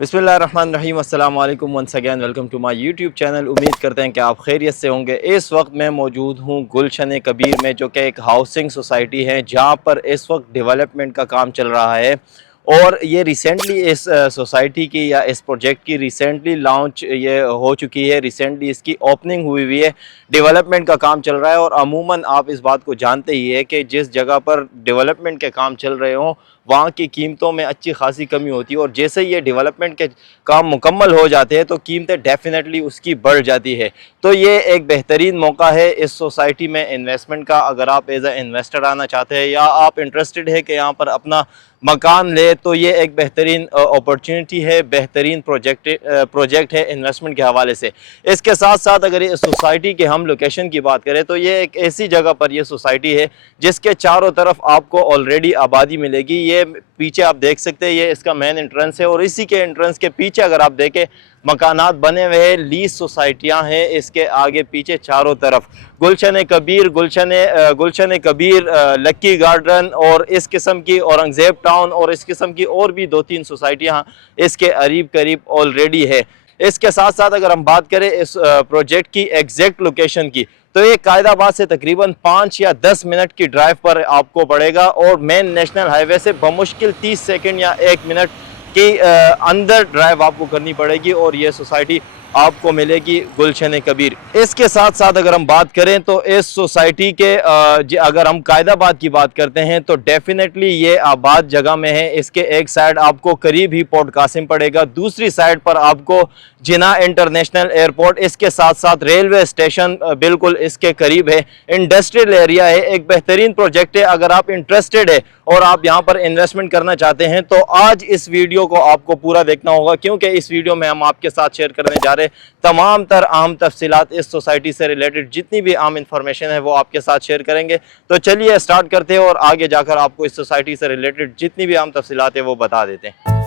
बिस्मिल्लाहिर्रहमानिर्रहीम अस्सलाम वालेकुम once again welcome to my YouTube channel. उम्मीद करते हैं कि आप खैरियत से होंगे। इस वक्त मैं मौजूद हूँ गुलशन कबीर में, जो कि एक हाउसिंग सोसाइटी है जहाँ पर इस वक्त डेवलपमेंट का काम चल रहा है। और ये रिसेंटली इस सोसाइटी की या इस प्रोजेक्ट की रिसेंटली लॉन्च ये हो चुकी है, रिसेंटली इसकी ओपनिंग हुई है। डेवलपमेंट का काम चल रहा है और अमूमन आप इस बात को जानते ही है कि जिस जगह पर डेवलपमेंट के काम चल रहे हों वहाँ की कीमतों में अच्छी खासी कमी होती है, और जैसे ये डेवलपमेंट के काम मुकम्मल हो जाते हैं तो कीमतें डेफिनेटली उसकी बढ़ जाती है। तो ये एक बेहतरीन मौका है इस सोसाइटी में इन्वेस्टमेंट का। अगर आप एज ए इन्वेस्टर आना चाहते हैं या आप इंटरेस्टेड है कि यहाँ पर अपना मकान ले, तो ये एक बेहतरीन अपॉर्चुनिटी है, बेहतरीन प्रोजेक्ट है इन्वेस्टमेंट के हवाले से। इसके साथ साथ अगर ये सोसाइटी के हम लोकेशन की बात करें तो ये एक ऐसी जगह पर ये सोसाइटी है जिसके चारों तरफ आपको ऑलरेडी आबादी मिलेगी। ये पीछे आप देख सकते हैं, ये इसका मेन एंट्रेंस है और इसी के एंट्रेंस के पीछे अगर आप देखें मकानात बने हुए हैं, लीज सोसाइटियां हैं इसके आगे पीछे चारों तरफ। गुलशन कबीर, लक्की गार्डन और इस किस्म की औरंगजेब टाउन और इस किस्म की और भी 2-3 सोसाइटियां इसके करीब करीब ऑलरेडी है। इसके साथ साथ अगर हम बात करें इस प्रोजेक्ट की एग्जैक्ट लोकेशन की, तो ये कायदाबाद से तकरीबन 5 या 10 मिनट की ड्राइव पर आपको पड़ेगा और मेन नेशनल हाईवे से बमुश्किल 30 सेकंड या 1 मिनट की अंदर ड्राइव आपको करनी पड़ेगी और ये सोसाइटी आपको मिलेगी गुलशन कबीर। इसके साथ साथ अगर हम बात करें तो इस सोसाइटी के अगर हम कायदाबाद की बात करते हैं तो डेफिनेटली ये आबाद जगह में है। इसके एक साइड आपको करीब ही पोर्ट कासिम पड़ेगा, दूसरी साइड पर आपको जिना इंटरनेशनल एयरपोर्ट, इसके साथ साथ रेलवे स्टेशन बिल्कुल इसके करीब है। इंडस्ट्रियल एरिया है, एक बेहतरीन प्रोजेक्ट है। अगर आप इंटरेस्टेड है और आप यहाँ पर इन्वेस्टमेंट करना चाहते हैं तो आज इस वीडियो को आपको पूरा देखना होगा, क्योंकि इस वीडियो में हम आपके साथ शेयर करने जा रहे हैं तमाम तर अहम तफसीलात इस सोसाइटी से रिलेटेड। जितनी भी अहम इंफॉर्मेशन है वो आपके साथ शेयर करेंगे। तो चलिए स्टार्ट करते हैं और आगे जाकर आपको इस सोसाइटी से रिलेटेड जितनी भी अहम तफसीलात है वो बता देते हैं।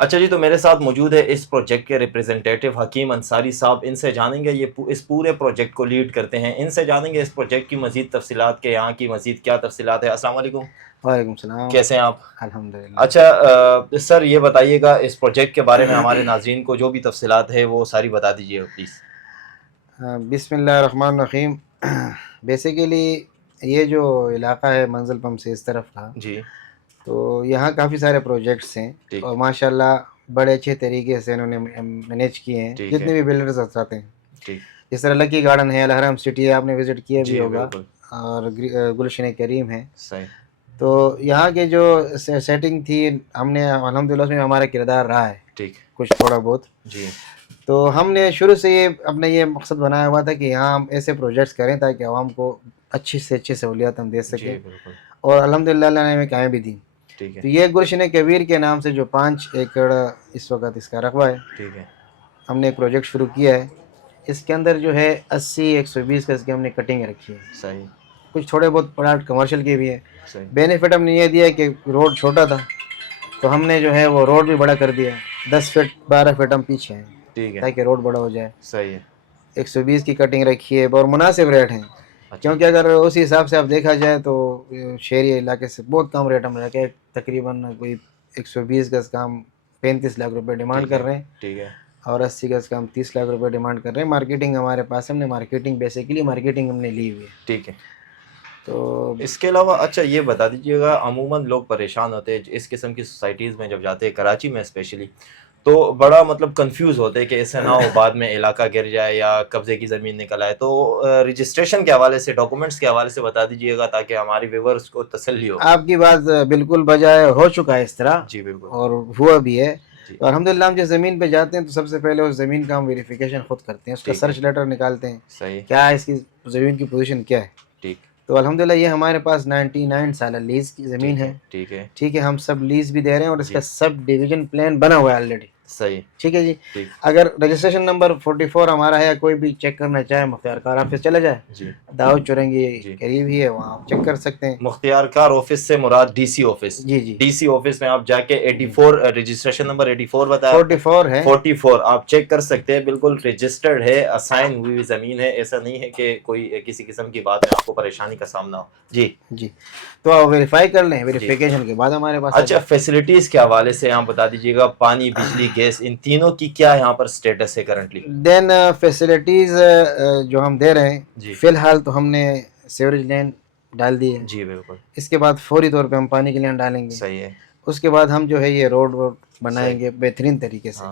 अच्छा जी, तो मेरे साथ मौजूद है इस प्रोजेक्ट के रिप्रेजेंटेटिव हकीम अंसारी साहब। इनसे जानेंगे, ये इस पूरे प्रोजेक्ट को लीड करते हैं, इनसे जानेंगे इस प्रोजेक्ट की मज़ीद तफसीलात के यहाँ की मज़ीद क्या तफसीलात है। अस्सलाम वालेकुम। वालेकुम सलाम। कैसे हैं आप? अल्हम्दुलिल्लाह। अच्छा सर, ये बताइएगा इस प्रोजेक्ट के बारे में हमारे नाज़रीन को जो भी तफसीलात है वो सारी बता दीजिए प्लीज़। बिस्मिल्लाहिर्रहमानिर्रहीम। बेसिकली ये जो इलाका है मंजिल पम्प से इस तरफ का जी, तो यहाँ काफ़ी सारे प्रोजेक्ट्स हैं और माशाल्लाह बड़े अच्छे तरीके से इन्होंने मैनेज किए हैं। जितने भी बिल्डर्स आते हैं, जिस तरह लकी गार्डन है, अलहरम सिटी है, आपने विज़िट किया भी होगा, और गुलशन करीम है। सही। तो यहाँ के जो सेटिंग थी, हमने अल्हम्दुलिल्लाह उसमें हमारा किरदार रहा है ठीक, कुछ थोड़ा बहुत जी। तो हमने शुरू से ये अपने ये मकसद बनाया हुआ था कि यहाँ हम ऐसे प्रोजेक्ट्स करें ताकि आवाम को अच्छी से अच्छी सहूलियत हम दे सकें, और अल्हम्दुलिल्लाह ने हमें कामयाबी दी। ठीक है। तो ये गुलशन कबीर के नाम से जो 5 एकड़ इस वक्त इसका रकबा है, ठीक है। हमने एक प्रोजेक्ट शुरू किया है। इसके अंदर जो है 80-120 गज की हमने कटिंग रखी है। सही। कुछ थोड़े बहुत प्लाट कमर्शियल के भी है। सही। बेनिफिट हमने ये दिया कि रोड छोटा था तो हमने जो है वो रोड भी बड़ा कर दिया, 10 फीट 12 फीट हम पीछे हैं, ठीक है, ताकि रोड बड़ा हो जाए। सही है। 120 की कटिंग रखी है और मुनासिब रेट हैं। क्योंकि अगर उसी हिसाब से आप देखा जाए तो शहरी इलाके से बहुत कम रेट हम रखे, तकरीबन कोई 120 गज का हम 35 लाख रुपए डिमांड कर रहे हैं। ठीक है। और 80 गज का हम 30 लाख रुपए डिमांड कर रहे हैं। मार्केटिंग हमारे पास है, हमने मार्केटिंग बेसिकली मार्केटिंग हमने ली हुई है। ठीक है। तो इसके अलावा अच्छा ये बता दीजिएगा, अमूमन लोग परेशान होते हैं इस किस्म की सोसाइटीज़ में जब जाते हैं, कराची में स्पेशली, तो बड़ा मतलब कंफ्यूज होते हैं कि ऐसा ना हो बाद में इलाका गिर जाए या कब्जे की ज़मीन निकल आए। तो रजिस्ट्रेशन के हवाले से, डॉक्यूमेंट्स के हवाले से बता दीजिएगा ताकि हमारी व्यूअर्स को तसल्ली हो। आपकी बात बिल्कुल बजाय, हो चुका है इस तरह। जी बिल्कुल। और हुआ भी है। तो अल्हम्दुलिल्लाह हम जिस ज़मीन पे जाते हैं तो सबसे पहले उस ज़मीन का हम वेरिफिकेशन खुद करते हैं, उसका सर्च लेटर निकालते हैं। सही। क्या इसकी ज़मीन की पोजीशन क्या है। ठीक। تو الحمدللہ یہ ہمارے پاس 99 سال لیز کی زمین ہے. ٹھیک ہے, ہم سب لیز بھی دے رہے ہیں اور اس کا سب ڈویژن پلان بنا ہوا ہے آلریڈی. صحیح. ٹھیک ہے جی. اگر رجسٹریشن نمبر 44 ہمارا ہے, کوئی بھی چیک کرنا چاہے مختار کار آفس چلا جائے, داؤد چورنگی قریب ہی ہے, وہاں چیک کر سکتے ہیں. مختار کار آفس سے مراد ڈی سی آفس. جی جی, ڈی سی آفس میں آپ جا کے 84 رجسٹریشن نمبر 84 بتایا, 44 ہے, 44 آپ چیک کر سکتے ہیں. بالکل رجسٹرڈ ہے, اسائن ہوئی زمین ہے, ایسا نہیں ہے کہ کوئی کسی قسم کی بات میں آپ کو پریشانی کا سامنا ہو. جی جی, تو آپ ویریفائی کر لیں, ویریفیکیشن کے بعد ہمارے پاس. اچھا, فیسلٹیز کے حوالے سے آپ بتا دیجیے گا, پانی, بجلی, گیس, ان تینوں کی کیا یہاں پر سٹیٹس ہے کرنٹلی؟ دین فیسلٹیز جو ہم دے رہے ہیں فی الحال تو ہم نے سیوریج لائن ڈال دی ہے. جی بالکل. اس کے بعد فوری طور پہ ہم پانی کی لائن ڈالیں گے. صحیح ہے. اس کے بعد ہم جو ہے یہ روڈ بنائیں گے بہترین طریقے سے.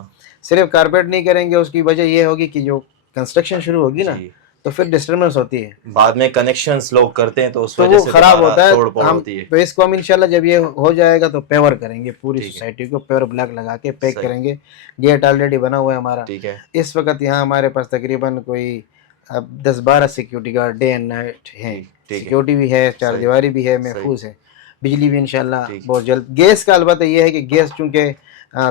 صرف کارپیٹ نہیں کریں گے, اس کی وجہ یہ ہوگی کہ جو کنسٹرکشن شروع ہوگی نا تو پھر ڈسٹربنس ہوتی ہے, بعد میں کنیکشنز لوگ کرتے ہیں تو اس تو وجہ وہ سے خراب ہوتا ہے. ہم تو اس کو ہم انشاءاللہ جب یہ ہو جائے گا تو پیور کریں گے, پوری سوسائٹی کو پیور بلاک لگا کے پیک کریں گے. گیٹ آلریڈی بنا ہوا ہے ہمارا. اس وقت یہاں ہمارے پاس تقریباً کوئی 10-12 security guard day and night ہیں. سیکیورٹی بھی ہے, چار دیواری بھی ہے, محفوظ ہے. بجلی بھی انشاءاللہ بہت جلد. گیس کا البتہ یہ ہے کہ گیس چونکہ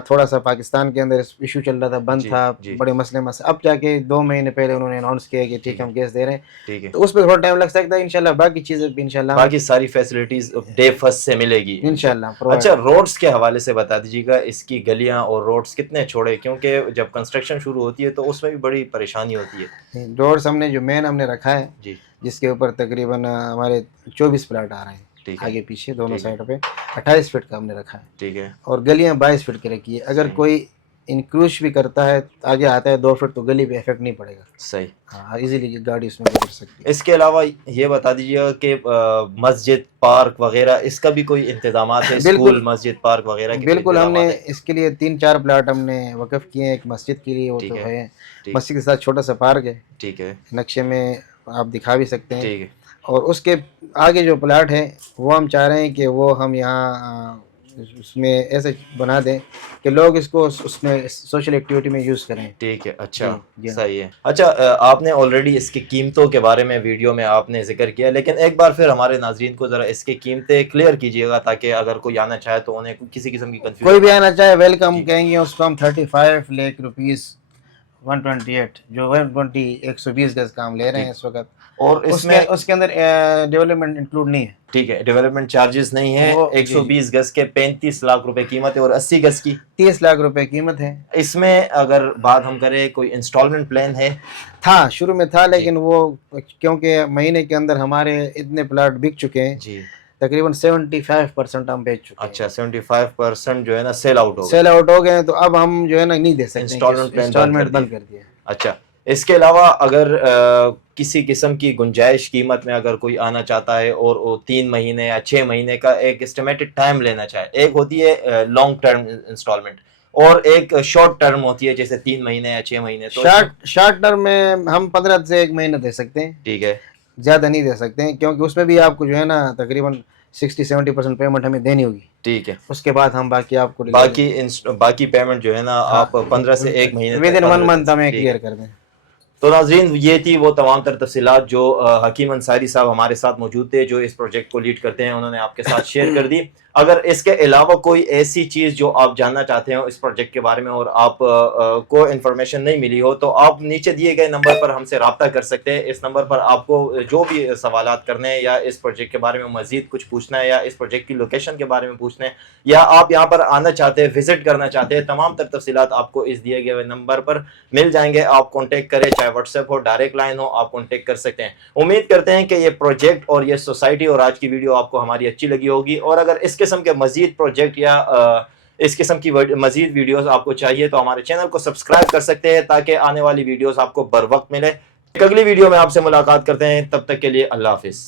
تھوڑا سا پاکستان کے اندر ایشو چل رہا تھا, بند تھا, بڑے مسئلے اب جا کے 2 مہینے پہلے انہوں نے اناؤنس کیا کہ ٹھیک ہم گیس دے رہے ہیں, تو اس پہ تھوڑا ٹائم لگ سکتا ہے. انشاءاللہ باقی چیزیں بھی انشاءاللہ باقی ساری فیسلٹیز ڈے فرسٹ سے ملے گی انشاءاللہ. اچھا, روڈز کے حوالے سے بتا دیجیے گا, اس کی گلیاں اور روڈز کتنے چھوڑے, کیونکہ جب کنسٹرکشن شروع ہوتی ہے تو اس میں بھی بڑی پریشانی ہوتی ہے. روڈز ہم نے جو مین ہم نے رکھا ہے جس کے اوپر تقریباً ہمارے 24 پلاٹ آ رہے ہیں, آگے پیچھے دونوں سائڈ پہ 28 فٹ کا ہم نے رکھا ہے. ٹھیک ہے. اور گلیاں 22 فٹ کی رکھی ہے. اگر کوئی انکروچ بھی کرتا ہے آگے آتا ہے 2 فٹ تو گلی پہ افیکٹ نہیں پڑے گا. صحیح. ہاں, ایزیلی گاڑی اس میں گزر سکتی ہے. اس کے علاوہ یہ بتا دیجیے گا کہ مسجد, پارک وغیرہ اس کا بھی کوئی انتظامات ہے؟ اسکول, مسجد, پارک وغیرہ کے بالکل. ہم نے اس کے لیے 3-4 پلاٹ ہم نے وقف کیے ہیں. ایک مسجد کے لیے, وہ تو ہے, مسجد کے ساتھ چھوٹا سا پارک ہے. ٹھیک ہے. نقشے میں آپ دکھا بھی سکتے ہیں. ٹھیک ہے. اور اس کے آگے جو پلاٹ ہے وہ ہم چاہ رہے ہیں کہ وہ ہم یہاں اس میں ایسے بنا دیں کہ لوگ اس کو اس میں سوشل ایکٹیویٹی میں یوز کریں. ٹھیک ہے. اچھا, صحیح ہے. اچھا, آپ نے آلریڈی اس کی قیمتوں کے بارے میں ویڈیو میں آپ نے ذکر کیا, لیکن ایک بار پھر ہمارے ناظرین کو ذرا اس کی قیمتیں کلیئر کیجیے گا تاکہ اگر کوئی آنا چاہے تو انہیں کسی قسم کی کنفیوژن, کوئی بھی آنا چاہے ویلکم کہیں گے اس کو ہم 35 لاکھ روپیز 128 جو 120 گز کام لے رہے ہیں اس وقت. اور اس کے اندر ڈیولپمنٹ انکلوڈ نہیں ہے. ٹھیک ہے. ڈیولپمنٹ چارجز نہیں ہے. 120 گز کے 35 لاکھ روپے قیمت ہے اور 80 گز کی 30 لاکھ روپے قیمت ہے. اس میں اگر بات ہم کریں کوئی انسٹالمنٹ پلان ہے؟ تھا, شروع میں تھا, لیکن وہ کیونکہ مہینے کے اندر ہمارے اتنے پلاٹ بک چکے ہیں تقریباً 75% ہم بیچ چکے ہیں. اچھا, 75% جو ہے نا سیل آؤٹ ہو گئے ہیں, تو اب ہم جو ہے نا نہیں دے سکتے, انسٹالمنٹ بند کر دیا. اچھا, اس کے علاوہ اگر کسی قسم کی گنجائش قیمت میں اگر کوئی آنا چاہتا ہے اور وہ 3 مہینے یا 6 مہینے کا ایک اسٹیمیٹڈ ٹائم لینا چاہے, ایک ہوتی ہے لانگ ٹرم انسٹالمنٹ اور ایک شارٹ ٹرم ہوتی ہے جیسے 3 مہینے یا 6 مہینے. شارٹ ٹرم میں ہم 15 سے 1 مہینہ دے سکتے ہیں. ٹھیک ہے. زیادہ نہیں دے سکتے ہیں کیونکہ اس میں بھی آپ کو جو ہے نا تقریباً 60-70% پیمنٹ ہمیں دینی ہوگی. ٹھیک ہے. اس کے بعد ہم باقی آپ کو باقی پیمنٹ جو ہے نا آپ 15 سے 1 مہینے ودن 1 منتھ ہمیں کلیئر کر دیں. تو ناظرین, یہ تھی وہ تمام تر تفصیلات جو حکیم انصاری صاحب ہمارے ساتھ موجود تھے جو اس پروجیکٹ کو لیڈ کرتے ہیں, انہوں نے آپ کے ساتھ شیئر کر دی. اگر اس کے علاوہ کوئی ایسی چیز جو آپ جاننا چاہتے ہو اس پروجیکٹ کے بارے میں اور آپ کو انفارمیشن نہیں ملی ہو تو آپ نیچے دیے گئے نمبر پر ہم سے رابطہ کر سکتے ہیں. اس نمبر پر آپ کو جو بھی سوالات کرنے ہیں یا اس پروجیکٹ کے بارے میں مزید کچھ پوچھنا ہے یا اس پروجیکٹ کی لوکیشن کے بارے میں پوچھنا ہے یا آپ یہاں پر آنا چاہتے ہیں, وزٹ کرنا چاہتے ہیں, تمام تر تفصیلات آپ کو اس دیے گئے نمبر پر مل جائیں گے. آپ کانٹیکٹ کریں, چاہے واٹس ایپ ہو, ڈائریکٹ لائن ہو, آپ کانٹیکٹ کر سکتے ہیں. امید کرتے ہیں کہ یہ پروجیکٹ اور یہ سوسائٹی اور آج کی ویڈیو آپ کو ہماری اچھی لگی ہوگی. اور اگر اس قسم کے مزید پروجیکٹ یا اس قسم کی مزید ویڈیوز آپ کو چاہیے تو ہمارے چینل کو سبسکرائب کر سکتے ہیں تاکہ آنے والی ویڈیوز آپ کو بر وقت ملے. اگلی ویڈیو میں آپ سے ملاقات کرتے ہیں, تب تک کے لیے اللہ حافظ.